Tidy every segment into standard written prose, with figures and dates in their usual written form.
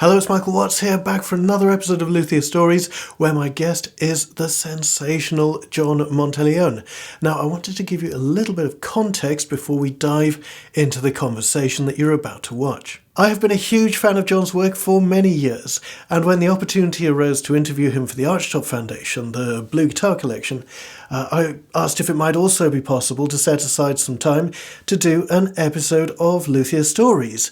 Hello, it's Michael Watts here, back for another episode of Luthier Stories, where my guest is the sensational John Monteleone. Now, I wanted to give you a little bit of context before we dive into the conversation that you're about to watch. I have been a huge fan of John's work for many years, and when the opportunity arose to interview him for the Archtop Foundation, the Blue Guitar Collection, I asked if it might also be possible to set aside some time to do an episode of Luthier Stories.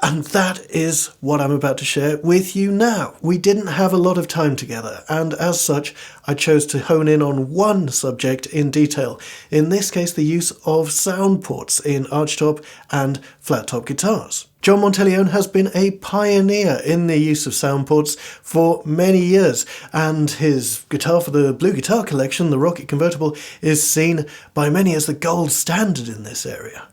And that is what I'm about to share with you now. We didn't have a lot of time together, and as such, I chose to hone in on one subject in detail. In this case, the use of sound ports in archtop and flat top guitars. John Monteleone has been a pioneer in the use of sound ports for many years, and his guitar for the Blue Guitar Collection, the Rocket Convertible, is seen by many as the gold standard in this area.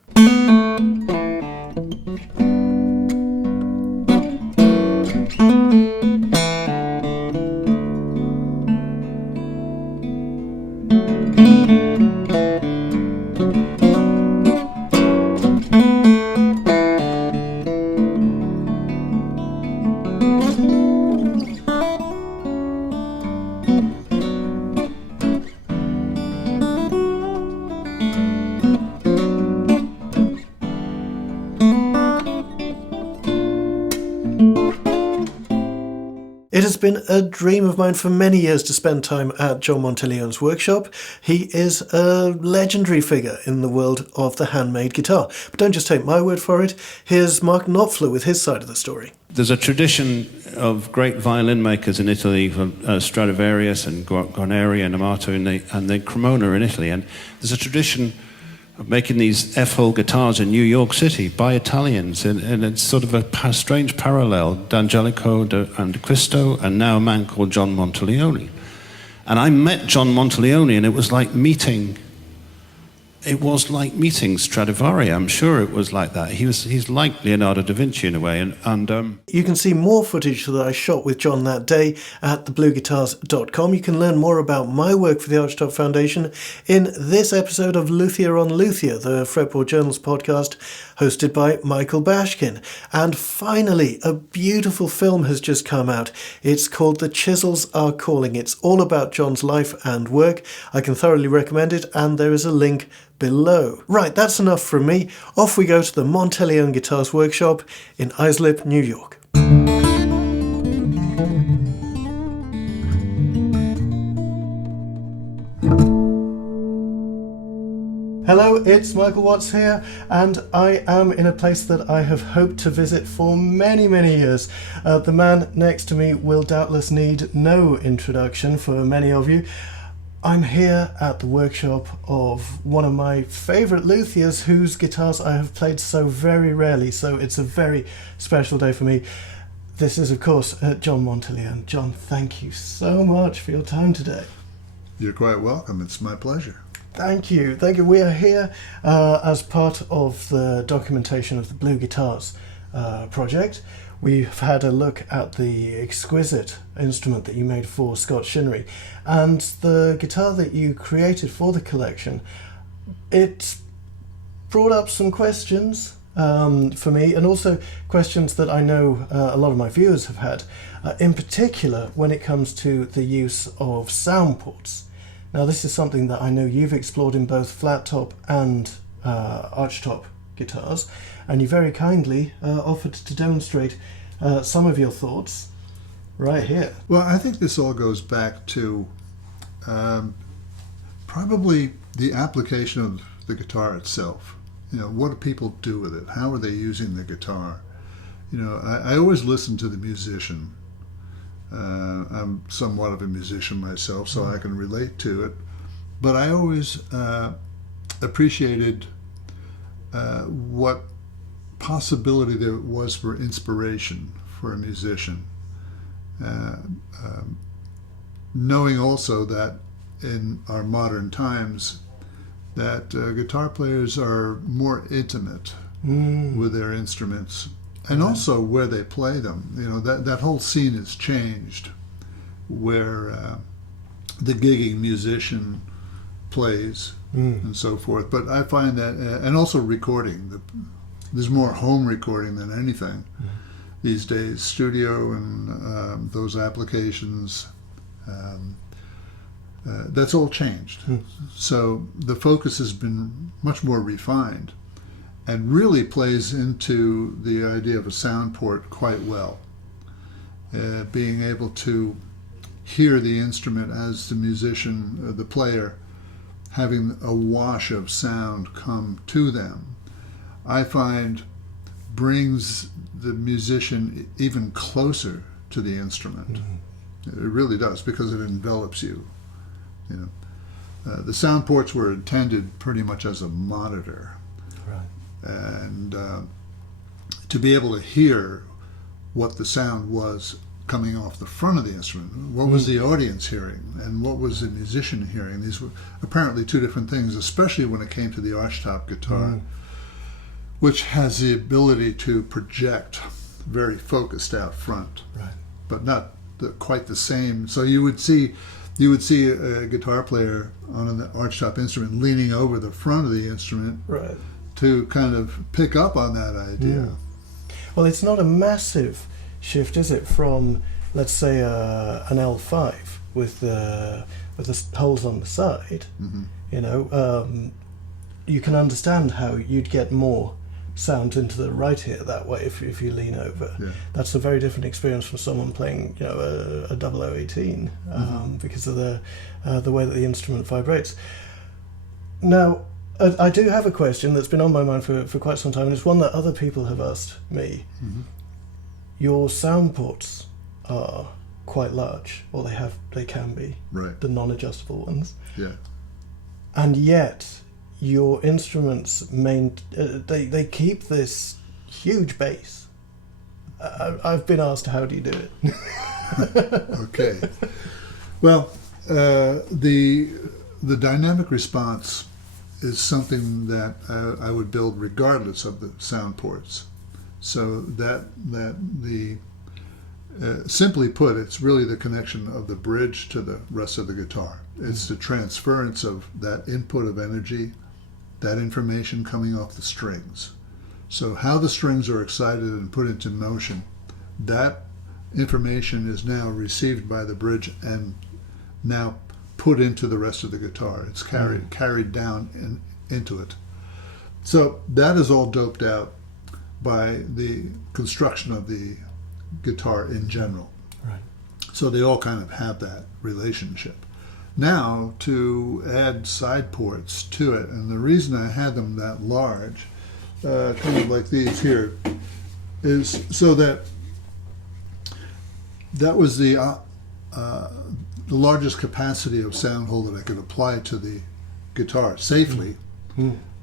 It has been a dream of mine for many years to spend time at John Monteleone's workshop. He is a legendary figure in the world of the handmade guitar. But don't just take my word for it. Here's Mark Knopfler with his side of the story. There's a tradition of great violin makers in Italy, from Stradivarius and Guarneri and Amato and then Cremona in Italy. And there's a tradition of making these F-hole guitars in New York City by Italians, and it's sort of a strange parallel, D'Angelico and Cristo, and now a man called John Monteleone. And I met John Monteleone, and it was like meeting Stradivari. I'm sure it was like that. He's like Leonardo da Vinci in a way, and you can see more footage that I shot with John that day at theblueguitars.com. You can learn more about my work for the Archtop Foundation in this episode of Luthier on Luthier, the Fretboard Journals podcast hosted by Michael Bashkin. And finally, a beautiful film has just come out. It's called The Chisels Are Calling. It's all about John's life and work. I can thoroughly recommend it, and there is a link below. Right, that's enough from me. Off we go to the Monteleone Guitars Workshop in Islip, New York. Hello, it's Michael Watts here, and I am in a place that I have hoped to visit for many, many years. The man next to me will doubtless need no introduction for many of you. I'm here at the workshop of one of my favourite luthiers whose guitars I have played so very rarely, so it's a very special day for me. This is, of course, John Monteleone. John, thank you so much for your time today. You're quite welcome. It's my pleasure. Thank you. Thank you. We are here as part of the documentation of the Blue Guitars project. We've had a look at the exquisite instrument that you made for Scott Shinnery, and the guitar that you created for the collection. It brought up some questions for me, and also questions that I know a lot of my viewers have had, in particular when it comes to the use of sound ports. Now, this is something that I know you've explored in both flat top and archtop guitars, and you very kindly offered to demonstrate some of your thoughts right here. Well, I think this all goes back to probably the application of the guitar itself. You know, what do people do with it? How are they using the guitar? You know, I always listen to the musician. I'm somewhat of a musician myself, so I can relate to it. But I always appreciated what possibility there was for inspiration for a musician. Knowing also that in our modern times that guitar players are more intimate with their instruments, and also where they play them. You know, that whole scene has changed, where the gigging musician plays and so forth. But I find that, and also recording, there's more home recording than anything. these days, studio and those applications, that's all changed. So the focus has been much more refined and really plays into the idea of a sound port quite well. Being able to hear the instrument as the musician, the player, having a wash of sound come to them, I find brings the musician even closer to the instrument. It really does, because it envelops you. You know, the sound ports were intended pretty much as a monitor, Right. and to be able to hear what the sound was coming off the front of the instrument. What was the audience hearing, and what was the musician hearing? These were apparently two different things, especially when it came to the Archtop guitar, which has the ability to project very focused out front, Right. but not quite the same. So you would see a guitar player on an Archtop instrument leaning over the front of the instrument Right. to kind of pick up on that idea. Well, it's not a massive shift, is it, from, let's say, an L5 with the holes on the side? You know, you can understand how you'd get more sound into the right ear that way if you lean over. Yeah. That's a very different experience from someone playing, you know, a 0018 because of the way that the instrument vibrates. Now, I do have a question that's been on my mind for quite some time, and it's one that other people have asked me. Your sound ports are quite large, or they can be, Right. the non-adjustable ones, Yeah. and yet your instruments they keep this huge bass. I've been asked, how do you do it? Okay. Well, the dynamic response is something that I would build regardless of the sound ports. So that the simply put, it's really the connection of the bridge to the rest of the guitar. It's the transference of that input of energy, that information coming off the strings. So how the strings are excited and put into motion, that information is now received by the bridge and now put into the rest of the guitar. It's carried down into it. So that is all doped out by the construction of the guitar in general. Right. So they all kind of have that relationship. Now, to add side ports to it, and the reason I had them that large, kind of like these here, is so that was the largest capacity of sound hole that I could apply to the guitar safely,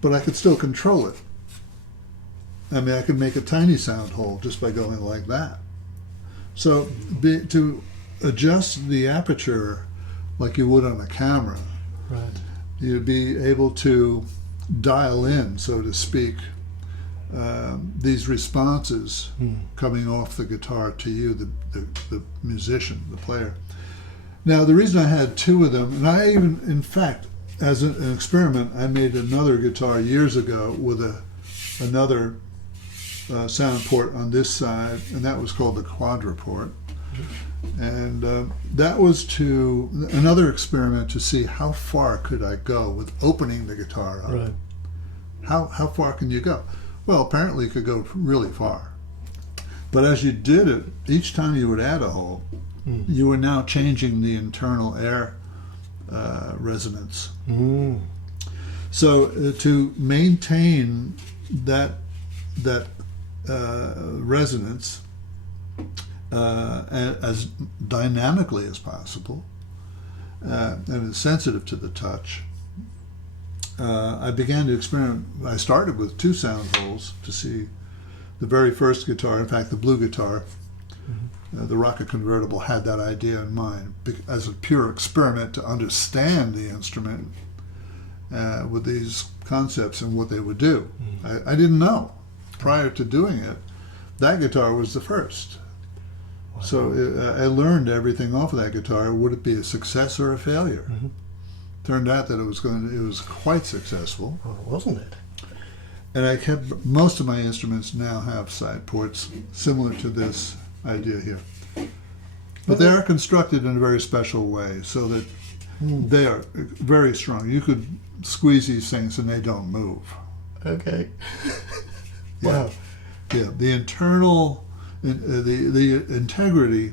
but I could still control it. I mean, I could make a tiny sound hole just by going like that. So to adjust the aperture like you would on a camera, Right. you'd be able to dial in, so to speak, these responses coming off the guitar to you, the musician, the player. Now, the reason I had two of them, and I even, in fact, as an experiment, I made another guitar years ago with another sound port on this side, and that was called the quadraport. And that was another experiment to see how far could I go with opening the guitar up. Right. How far can you go? Well, apparently you could go really far. But as you did it, each time you would add a hole, you were now changing the internal air resonance. So to maintain that resonance as dynamically as possible and as sensitive to the touch, I began to experiment. I started with two sound holes to see the very first guitar, in fact the blue guitar, the Rocket Convertible had that idea in mind as a pure experiment to understand the instrument with these concepts and what they would do. I didn't know. Prior to doing it, that guitar was the first. Wow. So I learned everything off of that guitar. Would it be a success or a failure? Turned out that it was quite successful. Well, wasn't it? And I kept, most of my instruments now have side ports similar to this idea here. But they are constructed in a very special way so that they are very strong. You could squeeze these things and they don't move. Okay. Yeah. Wow. Yeah, the internal, the integrity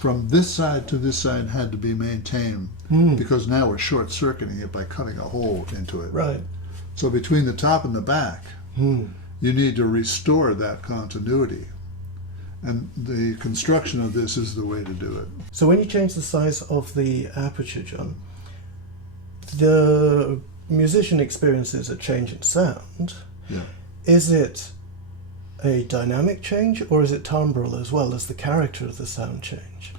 from this side to this side had to be maintained because now we're short-circuiting it by cutting a hole into it. Right. So between the top and the back, you need to restore that continuity. And the construction of this is the way to do it. So when you change the size of the aperture, John, the musician experiences a change in sound. Yeah. Is it a dynamic change, or is it timbral as well? As the character of the sound change?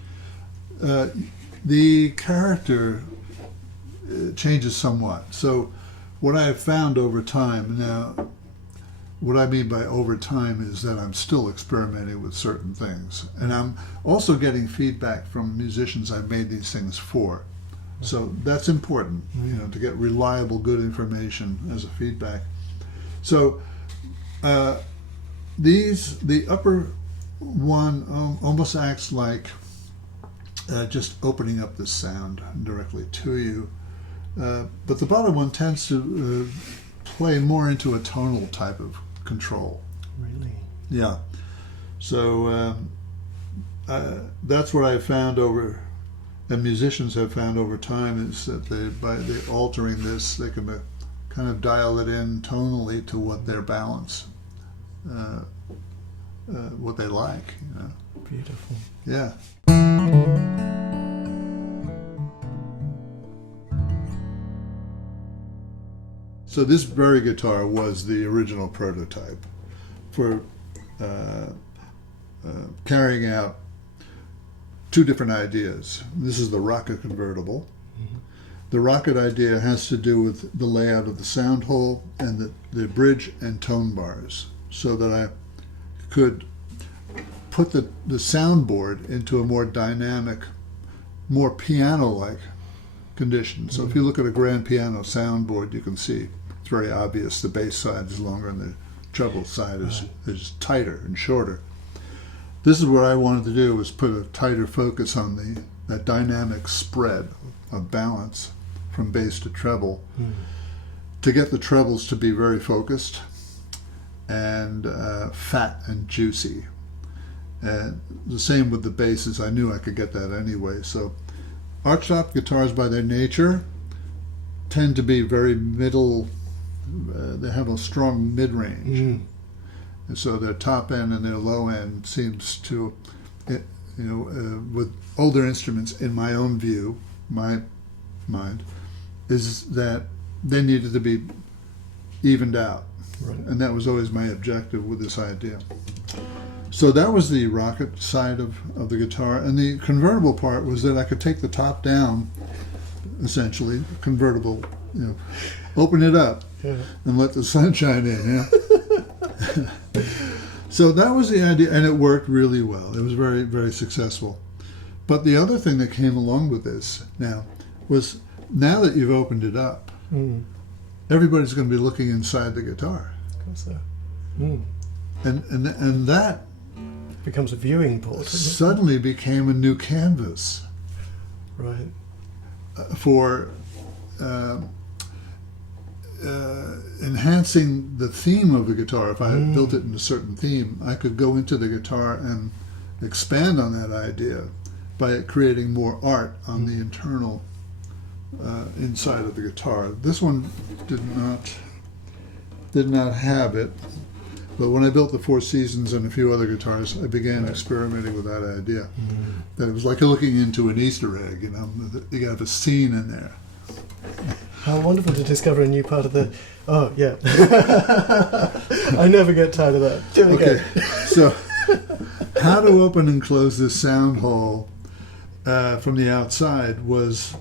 The character changes somewhat. So what I have found over time, now what I mean by over time is that I'm still experimenting with certain things. And I'm also getting feedback from musicians I've made these things for. So that's important, you know, to get reliable, good information as a feedback. So the upper one almost acts like just opening up the sound directly to you. But the bottom one tends to play more into a tonal type of control. Really? Yeah. So that's what I've found over, and musicians have found over time, is that by altering this, they can kind of dial it in tonally to what their balance, what they like. You know? Beautiful. Yeah. So this very guitar was the original prototype for carrying out two different ideas. This is the rocket convertible. The rocket idea has to do with the layout of the sound hole and the bridge and tone bars, so that I could put the soundboard into a more dynamic, more piano-like condition. So if you look at a grand piano soundboard, you can see it's very obvious the bass side is longer and the treble side is tighter and shorter. This is what I wanted to do, was put a tighter focus on that dynamic spread of balance from bass to treble, to get the trebles to be very focused and fat and juicy. And the same with the basses. I knew I could get that anyway. So Archtop guitars by their nature tend to be very middle, they have a strong mid-range. And so their top end and their low end seems to, with older instruments, in my own view, my mind, is that they needed to be evened out. Right. And that was always my objective with this idea. So that was the rocket side of the guitar. And the convertible part was that I could take the top down, essentially, convertible, open it up and let the sunshine in. So that was the idea, and it worked really well. It was very, very successful. But the other thing that came along with this now was, now that you've opened it up, everybody's going to be looking inside the guitar. Of course so. And that Becomes a viewing port. suddenly became a new canvas Right. for enhancing the theme of the guitar. If I had built it in a certain theme, I could go into the guitar and expand on that idea by creating more art on the internal inside of the guitar. This one did not have it, but when I built the Four Seasons and a few other guitars, I began experimenting with that idea. That it was like looking into an Easter egg. You got a scene in there. How wonderful to discover a new part of the... Oh, yeah. I never get tired of that. Do it again. So how to open and close this sound hole from the outside was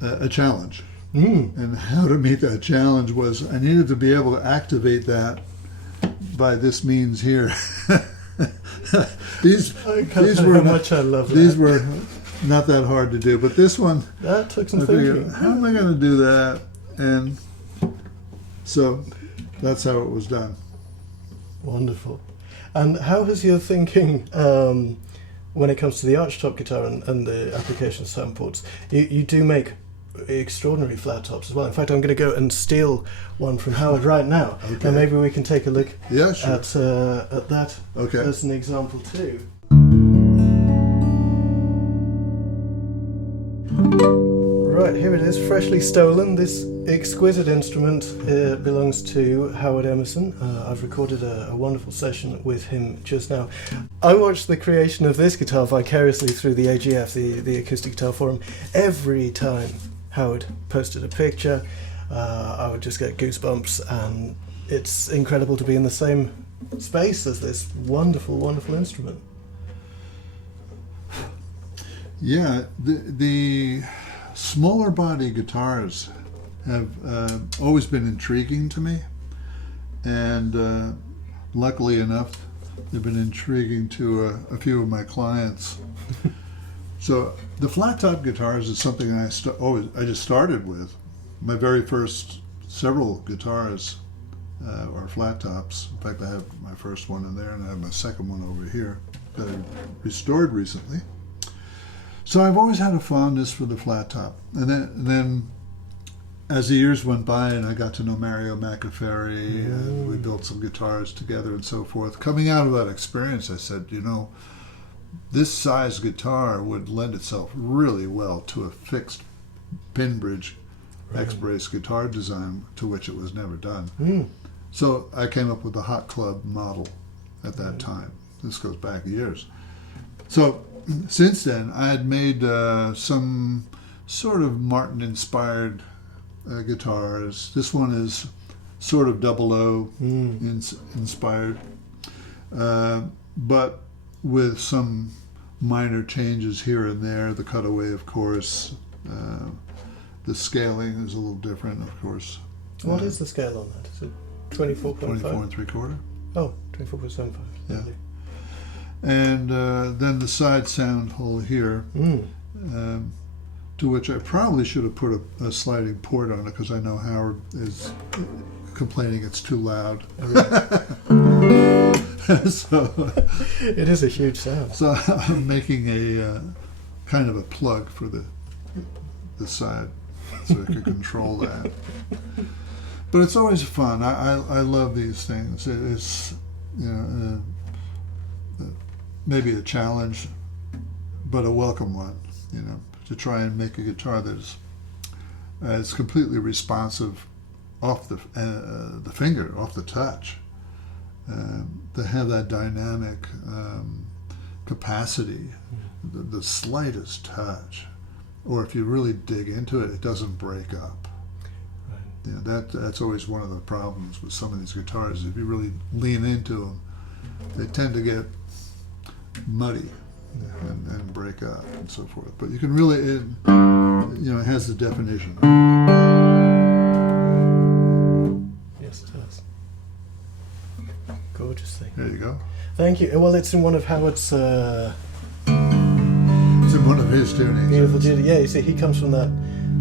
a challenge. And how to meet that challenge was, I needed to be able to activate that by this means here. These were how much I love that. These were not that hard to do, but this one, That took some I figured, thinking. how am I going to do that? And so that's how it was done. Wonderful. And how has your thinking, when it comes to the Archtop guitar and the application of sound ports, you do make extraordinary flat tops as well. In fact, I'm going to go and steal one from Howard right now, Okay. and maybe we can take a look Yeah, sure. at that Okay. as an example too. Right, here it is, freshly stolen. This exquisite instrument belongs to Howard Emerson. I've recorded a wonderful session with him just now. I watched the creation of this guitar vicariously through the AGF, the Acoustic Guitar Forum. Every time Howard posted a picture, I would just get goosebumps, and it's incredible to be in the same space as this wonderful, wonderful instrument. Yeah, the smaller body guitars have always been intriguing to me, and luckily enough, they've been intriguing to a few of my clients. So the flat top guitars is something I just started with. My very first several guitars are flat tops. In fact, I have my first one in there, and I have my second one over here that I restored recently. So I've always had a fondness for the flat top, and then as the years went by and I got to know Mario McAferry and we built some guitars together and so forth, coming out of that experience, I said, this size guitar would lend itself really well to a fixed pin bridge X-brace guitar design, to which it was never done. So I came up with the Hot Club model at that time. This goes back years. So since then, I had made some sort of Martin-inspired guitars. This one is sort of 00 inspired, but with some minor changes here and there. The cutaway, of course. The scaling is a little different, of course. What is the scale on that? Is it 24.5? 24 and 3/4. Oh, 24.75. Yeah. And then the side sound hole here, to which I probably should have put a sliding port on it, because I know Howard is complaining it's too loud. So it is a huge sound. So I'm making a kind of a plug for the side, so I can control that. But it's always fun. I love these things. It's maybe a challenge, but a welcome one, to try and make a guitar that is completely responsive off the finger, off the touch, to have that dynamic capacity, the slightest touch, or if you really dig into it, it doesn't break up. That's always one of the problems with some of these guitars. If you really lean into them, they tend to get muddy and break up and so forth. But you can really, it has the definition. Yes, it does. Gorgeous thing. There you go. Thank you. Well, it's in one of Howard's It's in one of his tunings. beautiful. Yeah, you see, he comes from that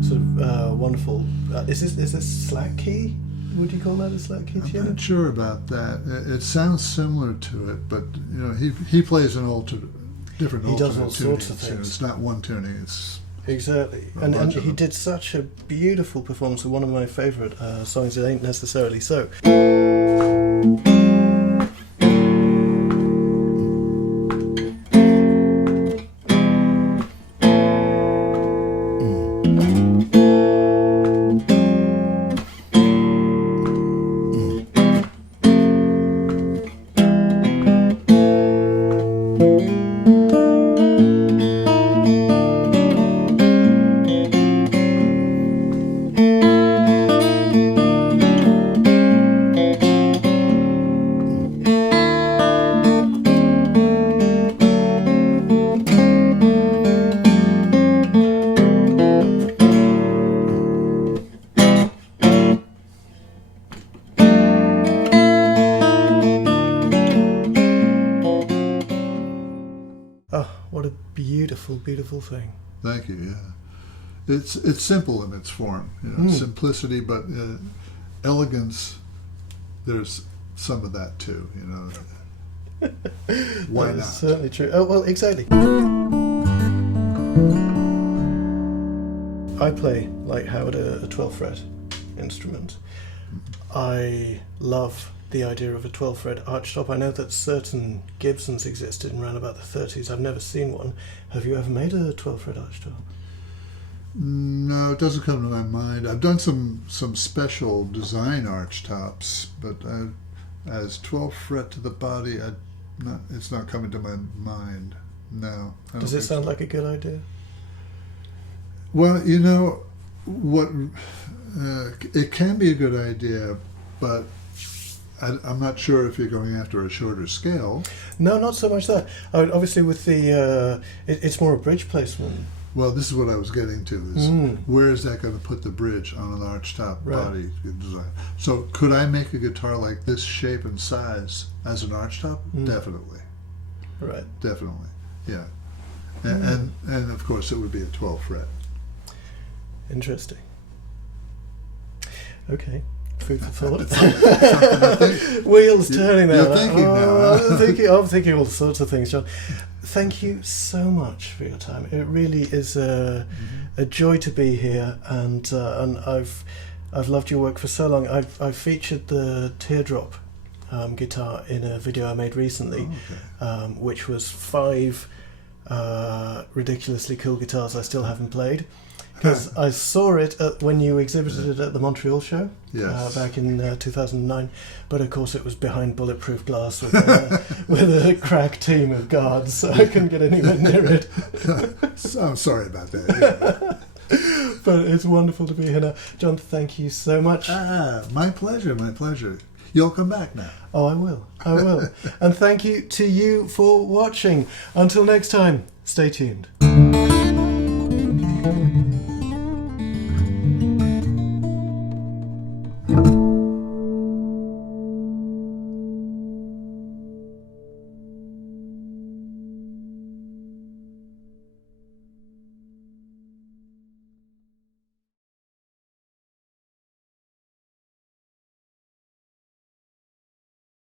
sort of wonderful. Is this slack key? Would you call that a slack key? I'm not sure about that. It sounds similar to it, but he plays an different He does alternate all sorts of tunings. things. It's not one tuning. It's Exactly, A and bunch of he them. did such a beautiful performance of one of my favourite songs. It ain't necessarily so. What a beautiful, beautiful thing. Thank you. Yeah, it's simple in its form. Simplicity, but elegance there's some of that too, Why That is not? certainly true. Oh, well, exactly. I play, like Howard, a 12-fret instrument. I love the idea of a 12-fret archtop. I know that certain Gibsons existed in around about the 30s. I've never seen one. Have you ever made a 12-fret archtop? No, it doesn't come to my mind. I've done some special design archtops, but as 12 fret to the body, it's not coming to my mind. No. Does it sound like a good idea? Well, what it can be a good idea, but I'm not sure if you're going after a shorter scale. No, not so much that. I mean, obviously, with the it's more a bridge placement. Well, this is what I was getting to, is where is that going to put the bridge on an archtop body design? So could I make a guitar like this shape and size as an archtop? Definitely. Right. Definitely, yeah. And of course it would be a 12 fret. Interesting. Okay. Food for thought. Wheels turning there. You're thinking now. I'm thinking all sorts of things, John. Thank you so much for your time. It really is a joy to be here, and I've loved your work for so long. I've featured the Teardrop guitar in a video I made recently, which was 5 ridiculously cool guitars I still haven't played. Because I saw it when you exhibited it at the Montreal show back in 2009, but of course it was behind bulletproof glass with a crack team of guards, so I couldn't get anywhere near it. I'm sorry about that. Yeah. But it's wonderful to be here now. John, thank you so much. My pleasure, my pleasure. You'll come back now. Oh, I will. And thank you to you for watching. Until next time, stay tuned.